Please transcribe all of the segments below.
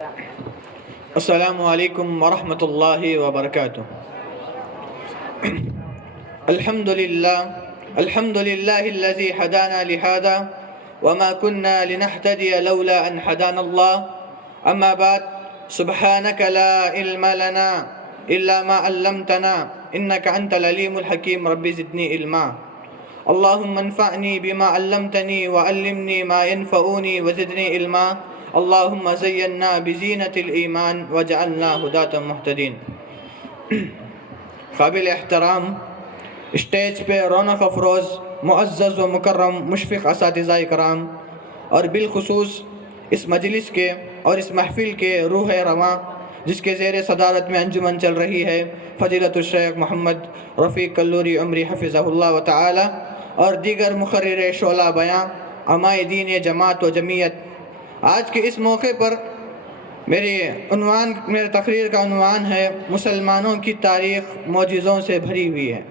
السلام علیکم ورحمۃ اللہ وبرکاتہ۔ الحمد للہ الذی ہدانا لہذا وما كنا لنهتدی لولا ان ہدانا اللہ، اما بعد، سبحانک لا علم لنا الا ما علمتنا انک انت العلیم الحکیم، رب زدنی علما، اللہم انفعنی بما علمتنی وعلمنی ما ينفعنی وزدنی علما، اللہم زیننا بزینت الایمان وجعلنا ہداۃ مہتدین۔ قابل احترام اسٹیج پہ رونق افروز معزز و مکرم مشفق اساتذہ کرام، اور بالخصوص اس مجلس کے اور اس محفل کے روح رواں جس کے زیر صدارت میں انجمن چل رہی ہے، فضیلت الشیخ محمد رفیق کلوری عمری حفظہ اللہ و تعالی، اور دیگر مقرر شعلہ بیاں، علماء دین جماعت و جمعیت، آج کے اس موقع پر میرے تقریر کا عنوان ہے مسلمانوں کی تاریخ معجزوں سے بھری ہوئی ہے۔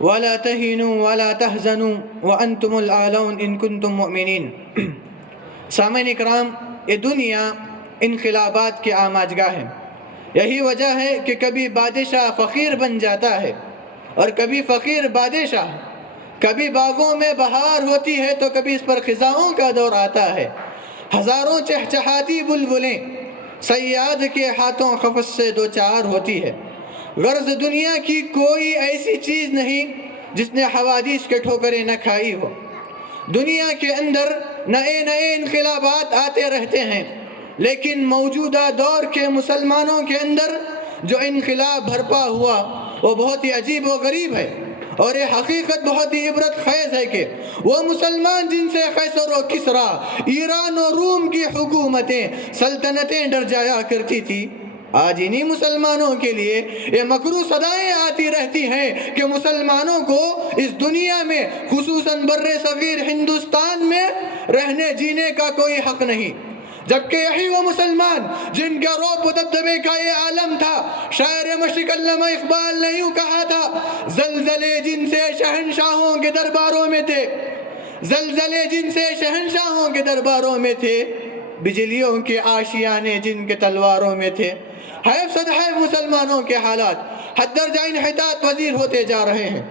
وَلَا تَهِنُوا وَلَا تَحْزَنُوا وَأَنْتُمُ الْأَعْلَوْنَ إِن كُنتُم مُؤْمِنِينَ۔ سامعین اکرام، یہ دنیا انقلابات کی آماجگاہ ہے۔ یہی وجہ ہے کہ کبھی بادشاہ فقیر بن جاتا ہے اور کبھی فقیر بادشاہ، کبھی باغوں میں بہار ہوتی ہے تو کبھی اس پر خزاؤں کا دور آتا ہے، ہزاروں چہچہاتی بلبلیں صیاد کے ہاتھوں قفس سے دو چار ہوتی ہے۔ غرض دنیا کی کوئی ایسی چیز نہیں جس نے حوادث کے ٹھوکریں نہ کھائی ہو۔ دنیا کے اندر نئے نئے انقلابات آتے رہتے ہیں، لیکن موجودہ دور کے مسلمانوں کے اندر جو انقلاب برپا ہوا وہ بہت ہی عجیب و غریب ہے، اور یہ حقیقت بہت ہی عبرت خیز ہے کہ وہ مسلمان جن سے قیصر و کسریٰ، ایران و روم کی حکومتیں، سلطنتیں ڈر جایا کرتی تھی، آج انہی مسلمانوں کے لیے یہ مکروہ صدائیں آتی رہتی ہیں کہ مسلمانوں کو اس دنیا میں، خصوصاً بر صغیر ہندوستان میں رہنے جینے کا کوئی حق نہیں، جبکہ یہی وہ مسلمان جن کا رعب و دبدبے کا یہ عالم تھا۔ شاعر مشرق علامہ اقبال نے یوں کہا تھا، زلزلے جن سے شہنشاہوں کے درباروں میں تھے، زلزلے جن سے شہنشاہوں کے درباروں میں تھے، بجلیوں کے آشیانے جن کے تلواروں میں تھے۔ حیف صد حیف مسلمانوں کے حالات حد درجہ انحطاط پذیر ہوتے جا رہے ہیں۔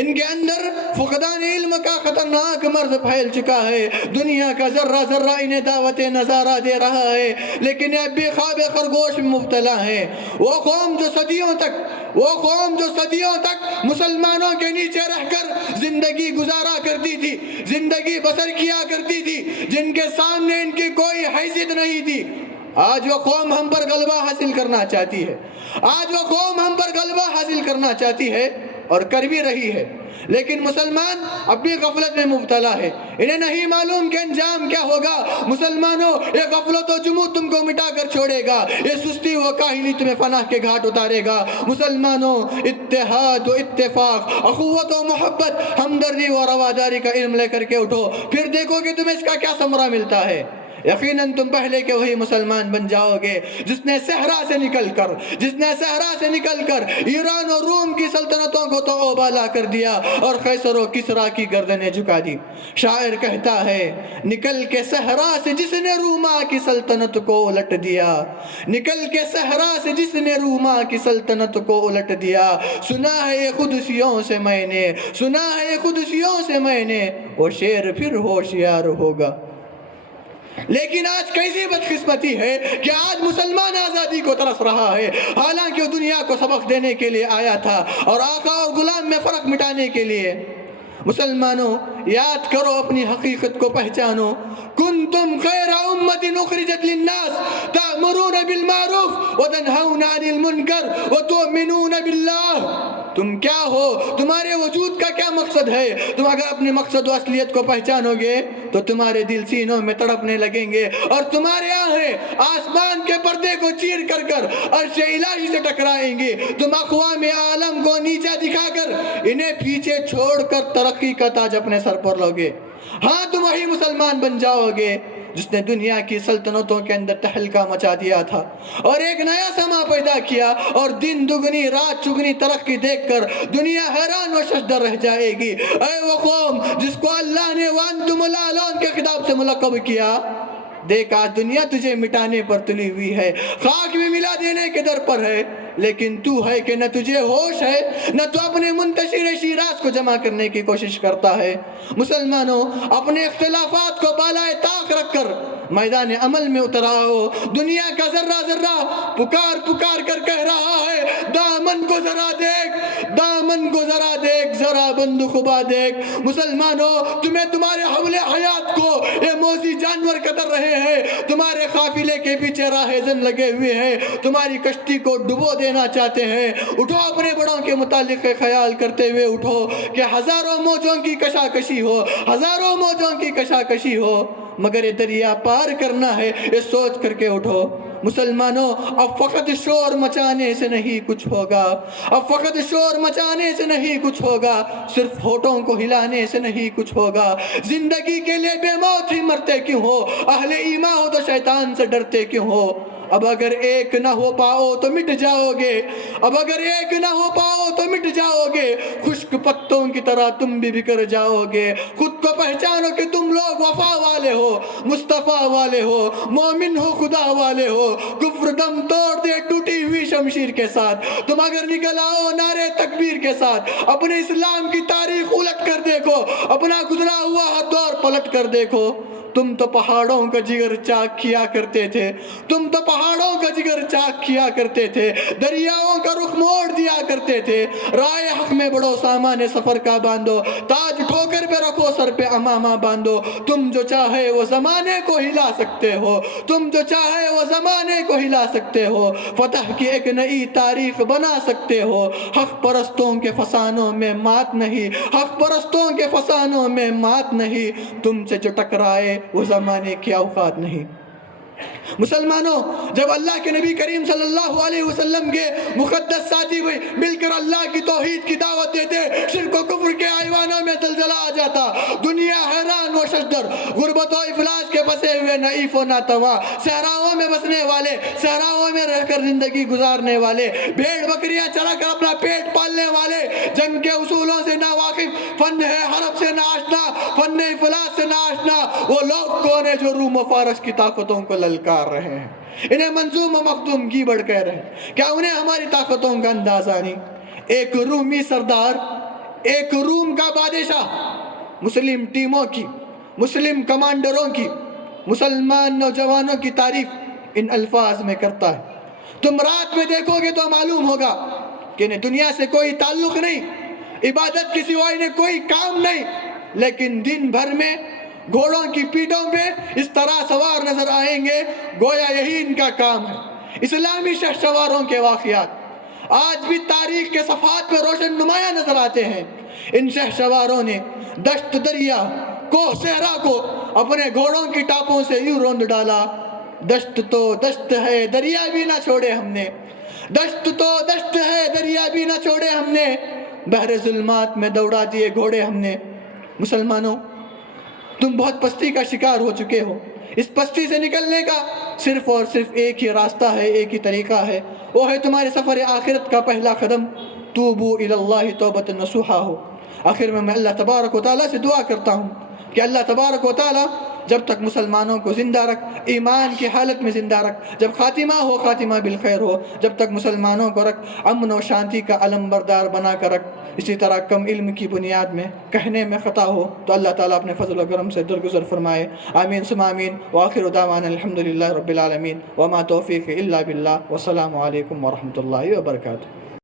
ان کے اندر فقدان علم کا خطرناک مرض پھیل چکا ہے، دنیا کا ذرہ ذرہ انہیں دعوت نظارہ دے رہا ہے، لیکن اب بھی خواب خرگوش میں مبتلا ہیں۔ وہ قوم جو صدیوں تک مسلمانوں کے نیچے رہ کر زندگی گزارا کرتی تھی، زندگی بسر کیا کرتی تھی، جن کے سامنے ان کی کوئی حیثیت نہیں تھی، آج وہ قوم ہم پر غلبہ حاصل کرنا چاہتی ہے، آج وہ قوم ہم پر غلبہ حاصل کرنا چاہتی ہے اور کر بھی رہی ہے، لیکن مسلمان اب بھی غفلت میں مبتلا ہے۔ انہیں نہیں معلوم کہ انجام کیا ہوگا۔ مسلمانوں، یہ غفلت و جمود تم کو مٹا کر چھوڑے گا، یہ سستی و کاہلی تمہیں فناہ کے گھاٹ اتارے گا۔ مسلمانوں، اتحاد و اتفاق، اخوت و محبت، ہمدردی و رواداری کا علم لے کر کے اٹھو، پھر دیکھو کہ تمہیں اس کا کیا ثمرہ ملتا ہے۔ یقیناً تم پہلے کے وہی مسلمان بن جاؤ گے جس نے صحرا سے نکل کر ایران اور روم کی سلطنتوں کو تو بالا کر دیا اور قیصر و کسریٰ کی گردنیں جھکا دی۔ شاعر کہتا ہے، نکل کے صحرا سے جس نے روما کی سلطنت کو الٹ دیا، نکل کے صحرا سے جس نے روما کی سلطنت کو الٹ دیا، سنا ہے یہ قدسیوں سے میں نے، وہ شیر پھر ہوشیار ہوگا۔ لیکن آج کیسی بدقسمتی ہے کہ آج مسلمان آزادی کو ترس رہا ہے، حالانکہ وہ دنیا کو سبق دینے کے لیے آیا تھا اور آقا اور غلام میں فرق مٹانے کے لیے۔ مسلمانوں، یاد کرو، اپنی حقیقت کو پہچانو۔ کنتم خیر امت اخرجت للناس تأمرون بالمعروف وتنہون عن المنکر وتؤمنون باللہ۔ تم کیا ہو؟ تمہارے وجود کا کیا مقصد ہے؟ تم اگر اپنے مقصد و اصلیت کو پہچانو گے تو تمہارے دل سینوں میں تڑپنے لگیں گے اور تمہارے آنکھیں آسمان کے پردے کو چیر کر عرش الہی سے ٹکرائیں گے۔ تم اقوام عالم کو نیچا دکھا کر انہیں پیچھے چھوڑ کر ترقی کا تاج اپنے سر پر لوگے۔ ہاں، تم وہی مسلمان بن جاؤ گے جس نے دنیا کی سلطنتوں کے اندر تہلکہ مچا دیا تھا اور ایک نیا سما پیدا کیا، اور دن دگنی رات چگنی ترقی دیکھ کر دنیا حیران و ششدر رہ جائے گی۔ اے وہ قوم جس کو اللہ نے وانتم الاعلون کے خطاب سے ملقب کیا، دیکھ آج دنیا تجھے مٹانے پر تلی ہوئی ہے، خاک بھی ملا دینے کے در پر ہے، لیکن تو ہے کہ نہ تجھے ہوش ہے، نہ تو اپنے منتشر شیراز کو جمع کرنے کی کوشش کرتا ہے۔ مسلمانوں، اپنے اختلافات کو بالائے طاق رکھ کر میدان عمل میں اتر آؤ۔ دنیا کا ذرہ ذرہ پکار پکار کر کہہ رہا ہے، دامن کو ذرا دیکھ، دامن کو ذرا دیکھ، ذرا بند خدا دیکھ۔ مسلمانوں، تمہیں تمہارے حول حیات کو یہ موذی جانور قدر رہے ہیں، تمہارے قافلے کے پیچھے راہزن لگے ہوئے ہیں، تمہاری کشتی کو ڈبو دینا چاہتے ہیں۔ اٹھو، اپنے بڑوں کے متعلق خیال کرتے ہوئے اٹھو کہ ہزاروں موجوں کی کشاکشی ہو، ہزاروں موجوں کی کشاکشی ہو، مگر یہ دریا پار کرنا ہے، یہ سوچ کر کے اٹھو۔ مسلمانوں، اب فقط شور مچانے سے نہیں کچھ ہوگا، اب فقط شور مچانے سے نہیں کچھ ہوگا، صرف ہونٹوں کو ہلانے سے نہیں کچھ ہوگا۔ زندگی کے لیے بے موت ہی مرتے کیوں ہو، اہل ایمان ہو تو شیطان سے ڈرتے کیوں ہو؟ اب اگر ایک نہ ہو پاؤ تو مٹ جاؤ گے، اب اگر ایک نہ ہو پاؤ تو مٹ جاؤ گے، خشک پتوں کی طرح تم بھی بکھر جاؤ گے۔ خود کو پہچانو کہ تم لوگ وفا والے ہو، مصطفیٰ والے ہو، مومن ہو، خدا والے ہو۔ کفر دم توڑ دے ٹوٹی ہوئی شمشیر کے ساتھ، تم اگر نکل آؤ نعرے تکبیر کے ساتھ، اپنے اسلام کی تاریخ الٹ کر دیکھو، اپنا گزرا ہوا دور پلٹ کر دیکھو۔ تم تو پہاڑوں کا جگر چاک کیا کرتے تھے، تم تو پہاڑوں کا جگر چاک کیا کرتے تھے، دریاؤں کا رخ موڑ دیا کرتے تھے۔ رائے حق میں بڑھو، سامان سفر کا باندھو، تاج ٹھوکر پہ رکھو، سر پہ امامہ باندھو۔ تم جو چاہے وہ زمانے کو ہلا سکتے ہو، تم جو چاہے وہ زمانے کو ہلا سکتے ہو، فتح کی ایک نئی تاریخ بنا سکتے ہو۔ حق پرستوں کے فسانوں میں مات نہیں، حق پرستوں کے فسانوں میں مات نہیں، تم سے جو ٹکرائے وہ زمانے کی اوقات نہیں۔ مسلمانوں، جب اللہ کے نبی کریم صلی اللہ علیہ وسلم کے مقدس ساتھی مل کر اللہ کی توحید کی دعوت دیتے، شرک و کفر کے ایوانوں میں زلزلہ آ جاتا، دنیا حیران و ششدر، غربت و افلاس کے بسے ہوئے نعیف و ناتواں، صحراؤں میں بسنے والے، صحراؤں میں رہ کر زندگی گزارنے والے، بھیڑ بکریاں چلا کر اپنا پیٹ پالنے والے، جنگ کے اصولوں سے ناواقف، فن حرب سے ناآشنا، فن افلاس سے ناآشنا، وہ لوگ کون ہیں جو روم و فارس کی طاقتوں کو للکار رہے ہیں، انہیں منظوم و مخدوم گیبڑ کہہ رہے ہیں؟ کیا انہیں ہماری طاقتوں کا اندازہ نہیں؟ ایک رومی سردار، ایک روم کا بادشاہ، مسلم ٹیموں کی، مسلم کمانڈروں کی، مسلمان نوجوانوں کی تعریف ان الفاظ میں کرتا ہے۔ تم رات میں دیکھو گے تو معلوم ہوگا کہ انہیں دنیا سے کوئی تعلق نہیں، عبادت کی سوائے انہیں کوئی کام نہیں، لیکن دن بھر میں گھوڑوں کی پیٹھوں پہ اس طرح سوار نظر آئیں گے گویا یہی ان کا کام ہے۔ اسلامی شہسواروں کے واقعات آج بھی تاریخ کے صفحات پہ روشن نمایاں نظر آتے ہیں۔ ان شہسواروں نے دشت، دریا، کوہ، صحرا کو اپنے گھوڑوں کی ٹاپوں سے یوں روند ڈالا۔ دشت تو دشت ہے، دریا بھی نہ چھوڑے ہم نے، دشت تو دشت ہے، دریا بھی نہ چھوڑے ہم نے، بحر ظلمات میں دوڑا دیے گھوڑے ہم نے۔ مسلمانوں، تم بہت پستی کا شکار ہو چکے ہو۔ اس پستی سے نکلنے کا صرف اور صرف ایک ہی راستہ ہے، ایک ہی طریقہ ہے، وہ ہے تمہارے سفر آخرت کا پہلا قدم، توبو الی اللہ توبۃ نصوحا ہو۔ آخر میں اللہ تبارک و تعالیٰ سے دعا کرتا ہوں کہ اللہ تبارک و تعالیٰ جب تک مسلمانوں کو زندہ رکھ، ایمان کی حالت میں زندہ رکھ، جب خاتمہ ہو خاتمہ بالخیر ہو، جب تک مسلمانوں کو رکھ، امن و شانتی کا علم بردار بنا کر رکھ۔ اسی طرح کم علم کی بنیاد میں کہنے میں خطا ہو تو اللہ تعالیٰ اپنے فضل و کرم سے درگزر فرمائے۔ آمین ثم آمین، وآخر دعوانا الحمدللہ رب العالمین، وما توفیق الا باللہ، والسلام علیکم ورحمۃ اللہ وبرکاتہ۔